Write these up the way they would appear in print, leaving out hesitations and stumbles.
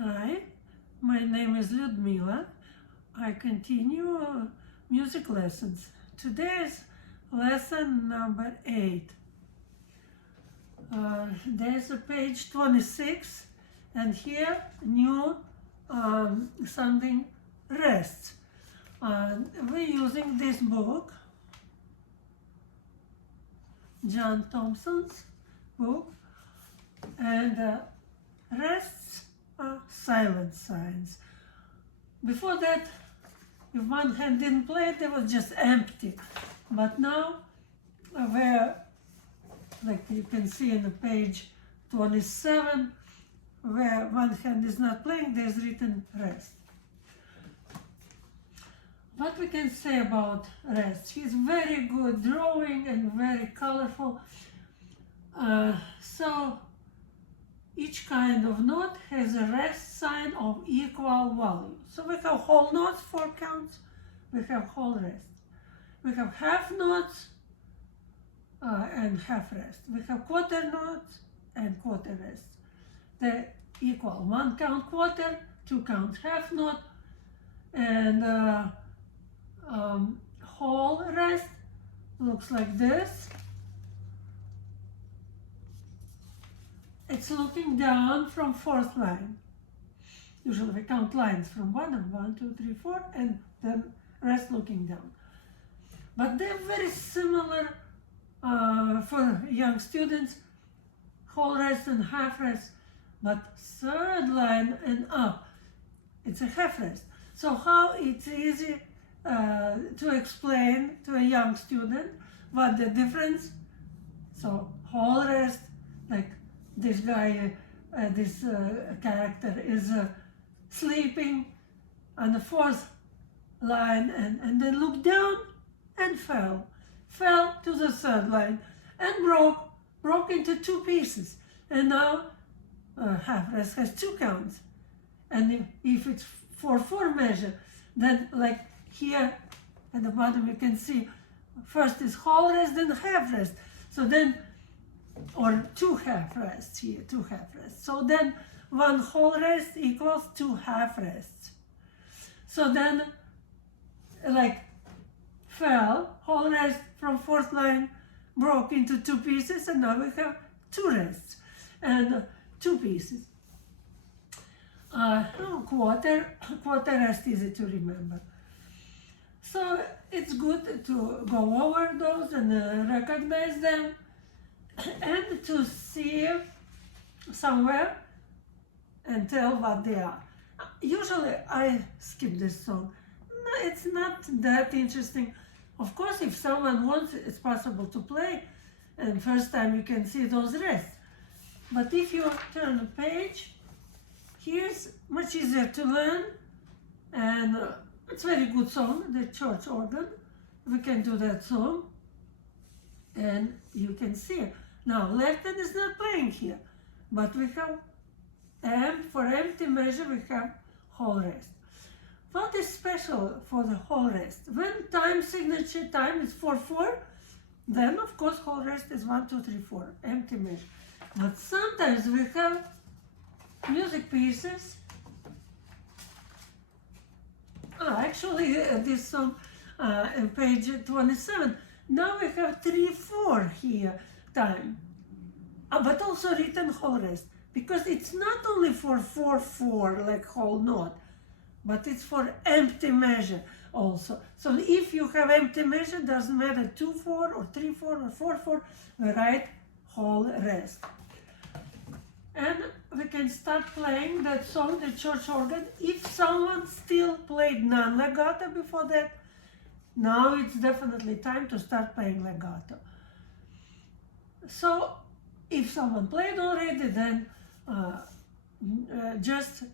Hi, my name is Lyudmila. I continue music lessons. Today's lesson number 8. There's a page 26, and here new something rests. We're using this book, John Thompson's book, and rests are silent signs. Before that, if one hand didn't play, they were just empty. But now, where, like you can see in the page 27, where one hand is not playing, there's written rest. What we can say about rest? He's very good drawing and very colorful. So each kind of note has a rest sign of equal value. So we have whole notes, 4 counts. We have whole rest. We have half notes and half rest. We have quarter notes and quarter rest. They're equal. 1 count quarter, 2 count half note, and whole rest looks like this. It's looking down from 4th line. Usually we count lines from bottom, 1, 2, 3, 4, and then rest looking down. But they're very similar for young students, whole rest and half rest, but 3rd line and up, it's a half rest. So how it's easy to explain to a young student what the difference? So whole rest, like this guy, this character is sleeping on the 4th line and then looked down and fell to the 3rd line and broke into 2 pieces. And now half rest has 2 counts. And if it's 4/4 measure, then like here at the bottom you can see first is whole rest, then half rest. So then, or 2 half rests here, 2 half rests. So then 1 whole rest equals 2 half rests. So then, like, fell, whole rest from 4th line broke into 2 pieces, and now we have 2 rests and 2 pieces. Quarter rest, easy to remember. So it's good to go over those and recognize them, and to see somewhere and tell what they are. Usually I skip this song. No, it's not that interesting. Of course, if someone wants, it's possible to play, and first time you can see those rests. But if you turn the page, here's much easier to learn, and it's a very good song, the church organ. We can do that song, and you can see it. Now, left hand is not playing here, but we have, for empty measure, we have whole rest. What is special for the whole rest? When time signature time is 4/4, then of course whole rest is 1, 2, 3, 4, empty measure. But sometimes we have music pieces. Actually, this song, page 27. Now we have 3/4 here time, but also written whole rest, because it's not only for 4/4 like whole note, but it's for empty measure also. So if you have empty measure, doesn't matter 2/4 or 3/4 or 4/4, we write whole rest. And we can start playing that song, the church organ. If someone still played non-legato before that, now it's definitely time to start playing legato. So if someone played already, then just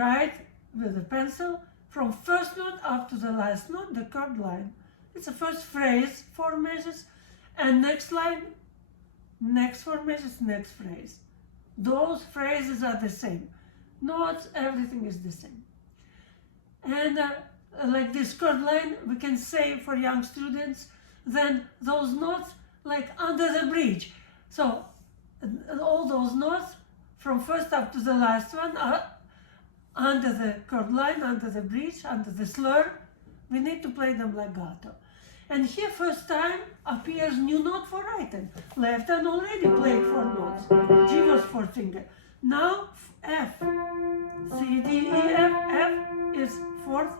write with a pencil from 1st note up to the last note, the 3rd line. It's the first phrase, 4 measures, and next line, next 4 measures, next phrase. Those phrases are the same. Notes, everything is the same. And like this 3rd line, we can say for young students, then those notes like under the bridge. So all those notes from first up to the last one, under the chord line, under the bridge, under the slur. We need to play them legato. And here first time appears new note for right hand. Left hand already played 4 notes. G was 4th finger. Now F. C, D, E, F. F is 4th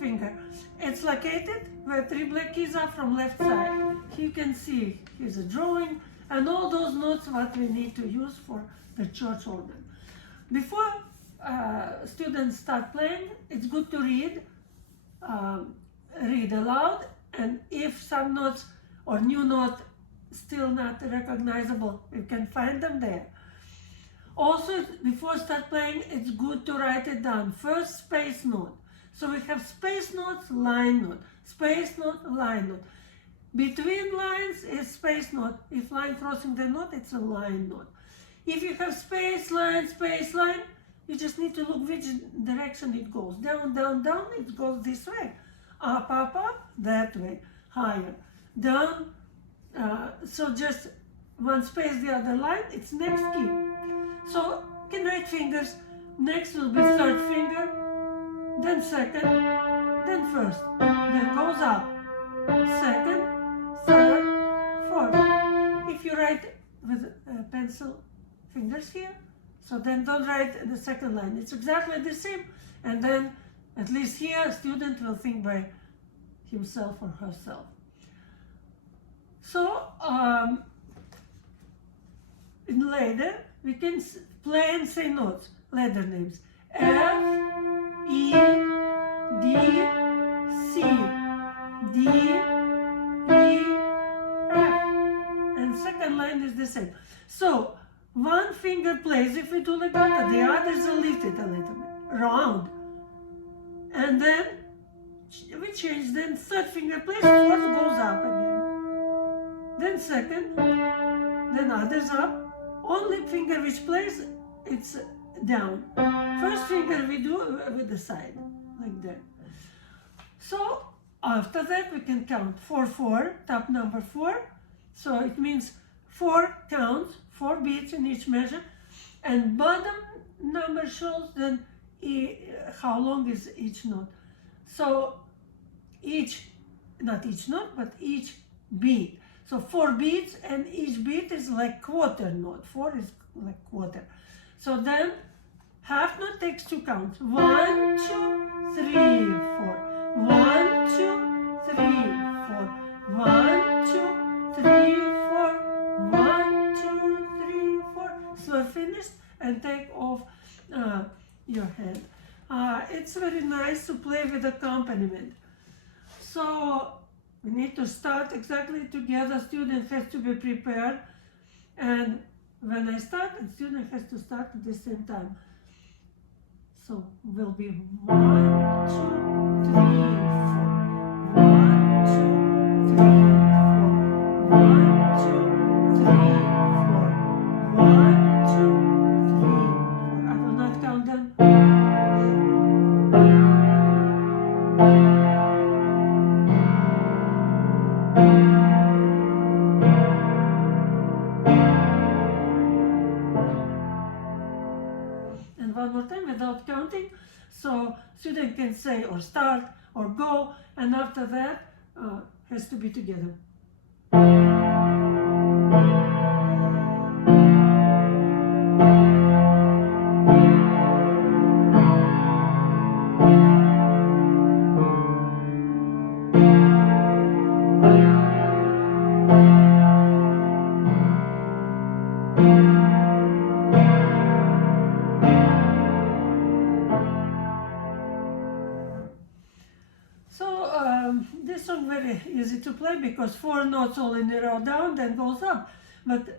finger. It's located where 3 black keys are from left side. You can see here's a drawing and all those notes what we need to use for the church organ. Before students start playing, it's good to read aloud, and if some notes or new note still not recognizable, you can find them there. Also, before start playing, it's good to write it down. First, space note. So we have space notes, line note, space note, line note. Between lines is space note. If line crossing the note, it's a line note. If you have space, line, you just need to look which direction it goes. Down, down, down, it goes this way. Up, up, up, that way. Higher. Down, so just one space, the other line, it's next key. So, can write fingers. Next will be 3rd finger, then 2nd, then 1st. Then goes up. 2nd, 3rd, 4th. If you write with pencil fingers here, so then don't write the 2nd line. It's exactly the same. And then, at least here, a student will think by himself or herself. So, in ladder, we can play and say notes, ladder names. F, E, D, C, D, E, F. And 2nd line is the same. So, one finger plays if we do legato, the others are lifted a little bit, round. And then we change, then 3rd finger plays, 4th goes up again. Then 2nd, then others up. Only finger which plays, it's down. 1st finger we do with the side, like that. So after that we can count 4, 4, top number 4. So it means 4 counts, 4 beats in each measure. And bottom number shows then how long is each note. So not each note, but each beat. So 4 beats, and each beat is like quarter note. 4 is like quarter. So then half note takes 2 counts. 1, 2, 3, 4. 1, 2, 3, 4. 1, 2, 3, 4. 1, 2, 3, 4. So finished, and take off your hand. It's very nice to play with accompaniment. So we need to start exactly together. Student has to be prepared, and when I start, the student has to start at the same time. So will be 1, 2, 3, 4. 1, 2, 3, 4. 1, 2, 3, 4. 1, 2, 3, 4. I will not count them. And one more time without counting, so student can say or start or go, and after that has to be together. This song very easy to play because 4 notes all in a row down, then goes up. But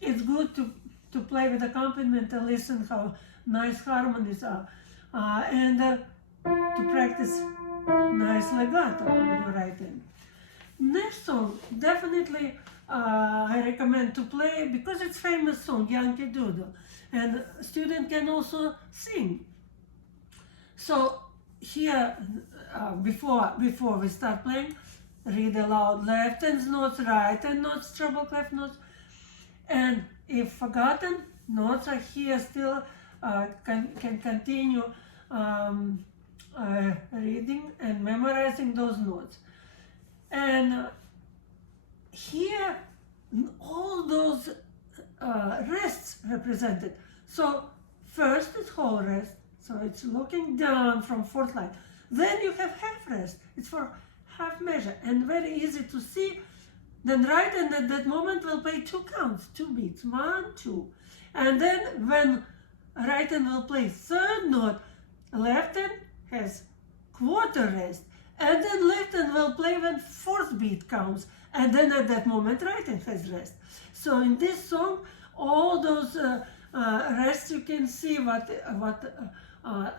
it's good to play with accompaniment and listen how nice harmonies are, and to practice nice legato with your right hand. Next song, definitely I recommend to play because it's famous song, Yankee Doodle, and student can also sing. So here, before we start playing, read aloud left hand notes, right hand notes, treble clef notes, and if forgotten, notes are here still, can continue reading and memorizing those notes. And here, all those rests represented. So first is whole rest, so it's looking down from fourth line. Then you have half rest, it's for half measure, and very easy to see. Then right hand at that moment will play 2 counts, 2 beats, 1, 2. And then when right hand will play third note, left hand has quarter rest. And then left hand will play when fourth beat counts. And then at that moment right hand has rest. So in this song, all those rests you can see what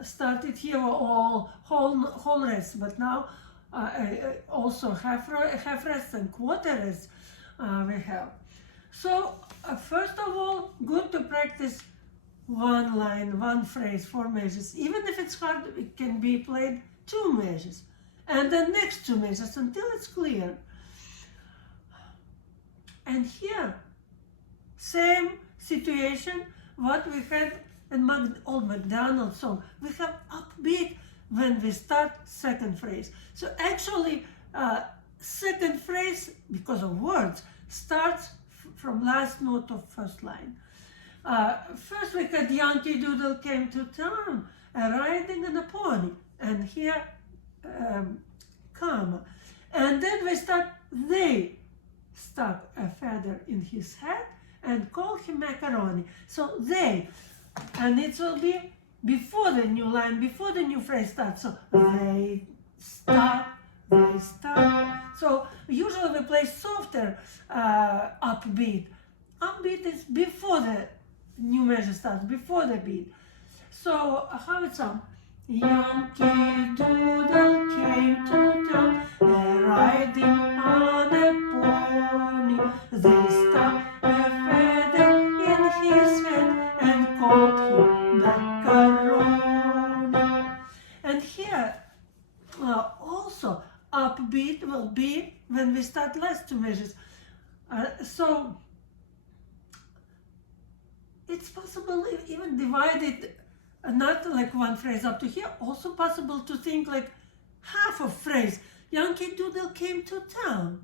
started here were all whole rests, but now also half rest and quarter rest we have. So first of all, good to practice one line, one phrase, 4 measures. Even if it's hard, it can be played 2 measures, and then next 2 measures until it's clear. And here, same situation what we had in old MacDonald song. We have upbeat when we start second phrase. So actually, second phrase, because of words, starts from last note of first line. First we had Yankee Doodle came to town, riding on a pony, and here comma. And then we start, they stuck a feather in his hat and called him macaroni. So they, and it will be before the new line, before the new phrase starts. So they stop, they stop. So usually we play softer upbeat. Upbeat is before the new measure starts, before the beat. So how it sounds? Yankee Doodle came to town, riding on a pony. They stuck a feather in his head and called him macaroni. And here also upbeat will be when we start last 2 measures. So it's possible even divide it, not like one phrase up to here, also possible to think like half a phrase. Yankee Doodle came to town.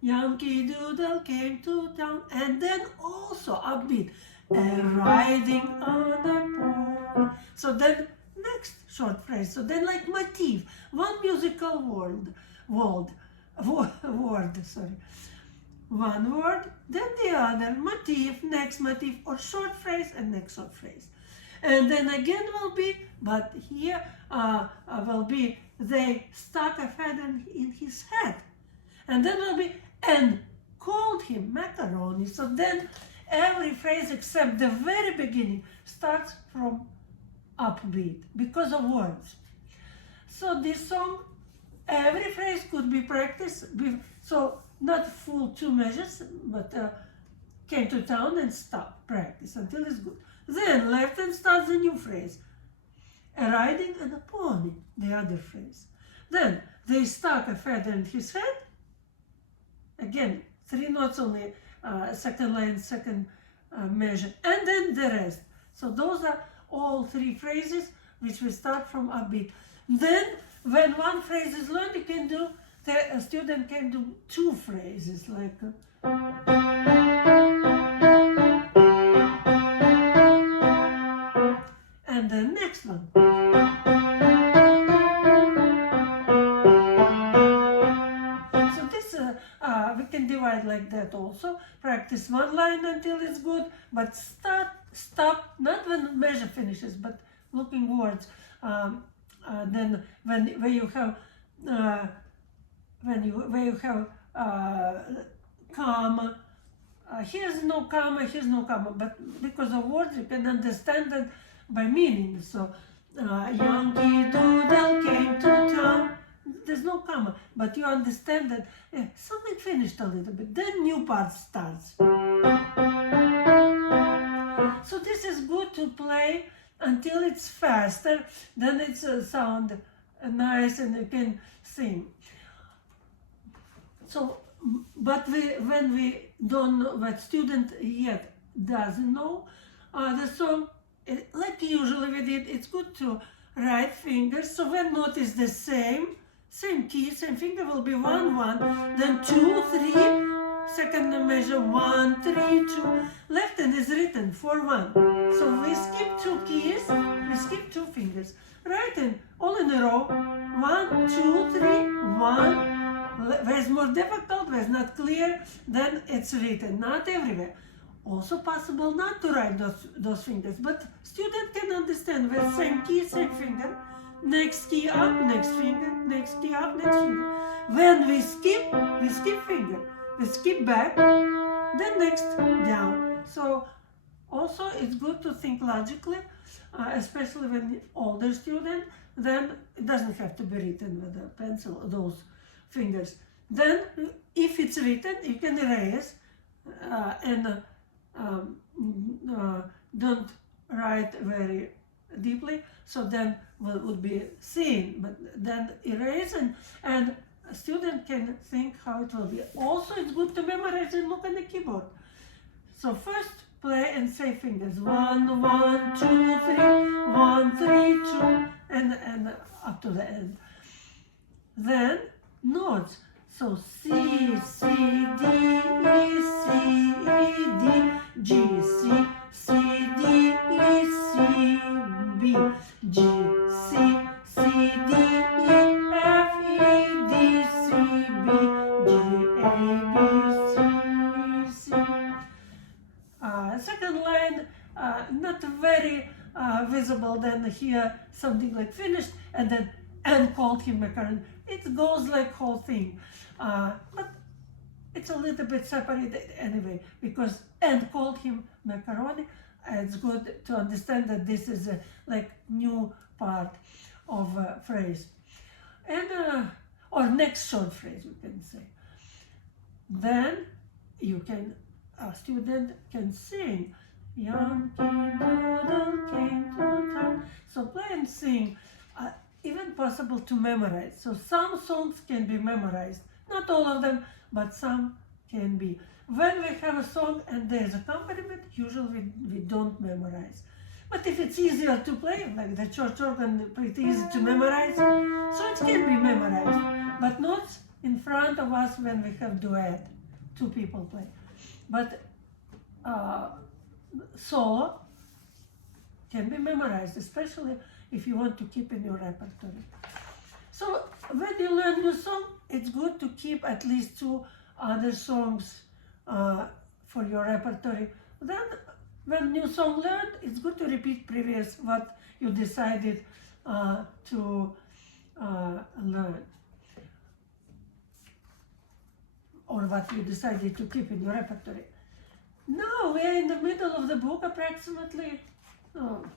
Yankee Doodle came to town. And then also upbeat, riding on a pony. So then next short phrase. So then like motif, one musical word, one word, then the other, motif, next motif, or short phrase and next short phrase. And then again will be, but here will be, they stuck a feather in his head. And then will be, and called him macaroni. So then every phrase except the very beginning starts from upbeat because of words. So this song, every phrase could be practiced. So not full 2 measures, but came to town and stop, practice until it's good. Then left hand starts a new phrase, a riding on a pony, the other phrase. Then they stuck a feather in his head. Again, 3 notes only, second line, second measure, and then the rest. So those are all 3 phrases which we start from upbeat. Then when one phrase is learned, you can do, a student can do 2 phrases like and the next one. So this we can divide like that also. Practice 1 line until it's good, but stop, not when measure finishes, but looking words. Then when you have comma, here's no comma, but because of words you can understand that by meaning. So Yankee Doodle came to town, there's no comma, but you understand that something finished a little bit, then new part starts. So this is good to play until it's faster, then it's sound nice and you can sing. So, but when we don't know, what student yet doesn't know, the song, like usually we did, it's good to write fingers. So when note is the same key, same finger will be 1, 1, then 2, 3, second measure 1, 3, 2. Left hand is written 4, 1. So we skip 2 keys, we skip 2 fingers. Right hand all in a row, 1, 2, 3, 1. Where it's more difficult, where it's not clear, then it's written, not everywhere. Also possible not to write those fingers, but student can understand where same key, same finger, next key up, next finger, next key up, next finger. When we skip finger, we skip back, then next down. So also it's good to think logically, especially when older student, then it doesn't have to be written with a pencil, those fingers. Then if it's written, you can erase and don't write very deeply, so then would be seen, but then erase and a student can think how it will be. Also, it's good to memorize and look on the keyboard. So first play and say fingers 1, 1, 2, 3, 1, 3, 2, and up to the end. Then notes. So C, C, D, E, C, E, D, G, C, C, D, E, C, B, G, C, C, D, E, F, E, D, C, B, G, A, B, C, C. Second line, not very visible, then here something like finished, and then and called him macaroni. It goes like whole thing, but it's a little bit separated anyway, because and called him macaroni. It's good to understand that this is a like new part of a phrase, and or next short phrase you can say. Then you can, a student can sing. Yankee Doodle came to town. So play and sing. Even possible to memorize. So some songs can be memorized. Not all of them, but some can be. When we have a song and there's accompaniment, usually we don't memorize. But if it's easier to play, like the church organ, pretty easy to memorize, so it can be memorized. But not in front of us when we have duet, 2 people play. But solo can be memorized, especially if you want to keep in your repertoire. So when you learn new song, it's good to keep at least 2 other songs for your repertoire. Then when new song learned, it's good to repeat previous what you decided to learn, or what you decided to keep in your repertoire. Now we are in the middle of the book approximately,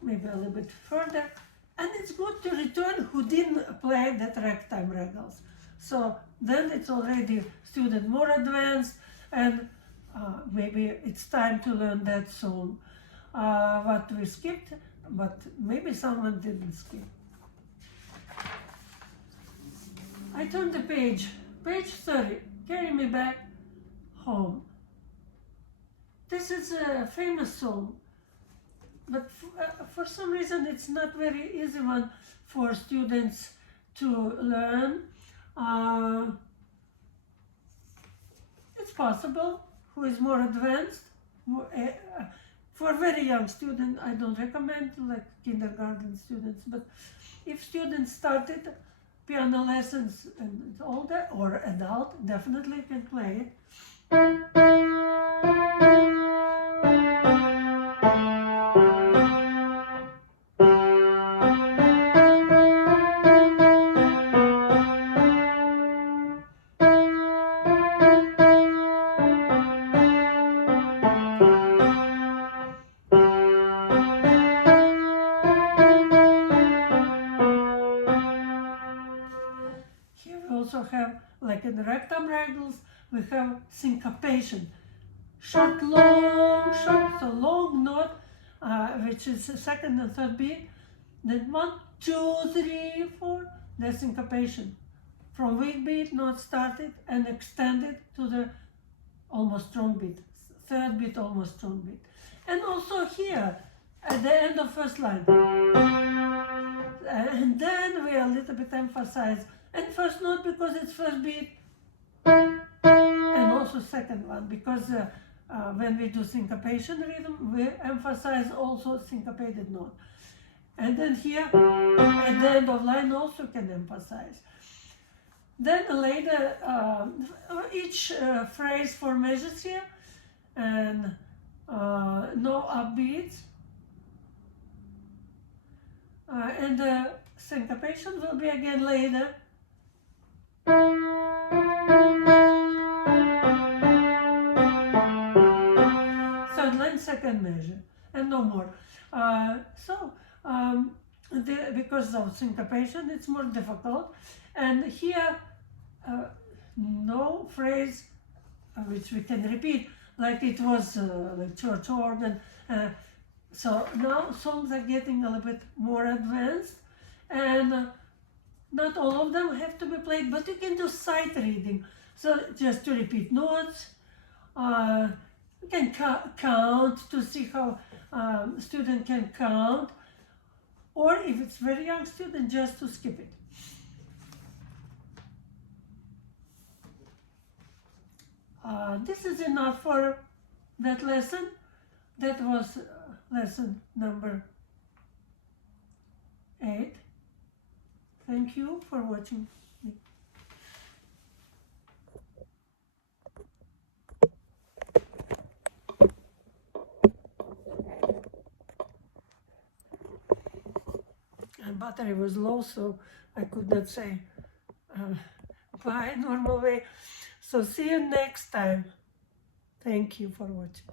maybe a little bit further. And it's good to return who didn't play that ragtime regals. So then it's already student more advanced, and maybe it's time to learn that song. What we skipped, but maybe someone didn't skip. I turned the page 30, Carry Me Back Home. This is a famous song, but for some reason it's not very easy one for students to learn. It's possible, who is more advanced. For very young students, I don't recommend, like kindergarten students, but if students started piano lessons and older or adult, definitely can play it. Have, like in the ragtime regals, we have syncopation. Short, long, short, so long note, which is the second and third beat. Then 1, 2, 3, 4, that's syncopation. From weak beat, note started and extended to the almost strong beat. Third beat, almost strong beat. And also here, at the end of first line. And then we a little bit emphasize, and first note because it's first beat, and also second one because when we do syncopation rhythm, we emphasize also syncopated note. And then here, at the end of line also can emphasize. Then later, each phrase for measures here, and no upbeats. And the syncopation will be again later. Third line, second measure, and no more. Because of syncopation, it's more difficult. And here, no phrase which we can repeat, like it was like church organ. So now songs are getting a little bit more advanced, and not all of them have to be played, but you can do sight reading. So just to repeat notes, you can count to see how student can count, or if it's very young student, just to skip it. This is enough for that lesson. That was lesson number 8. Thank you for watching. And battery was low, so I could not say bye normal way. So see you next time. Thank you for watching.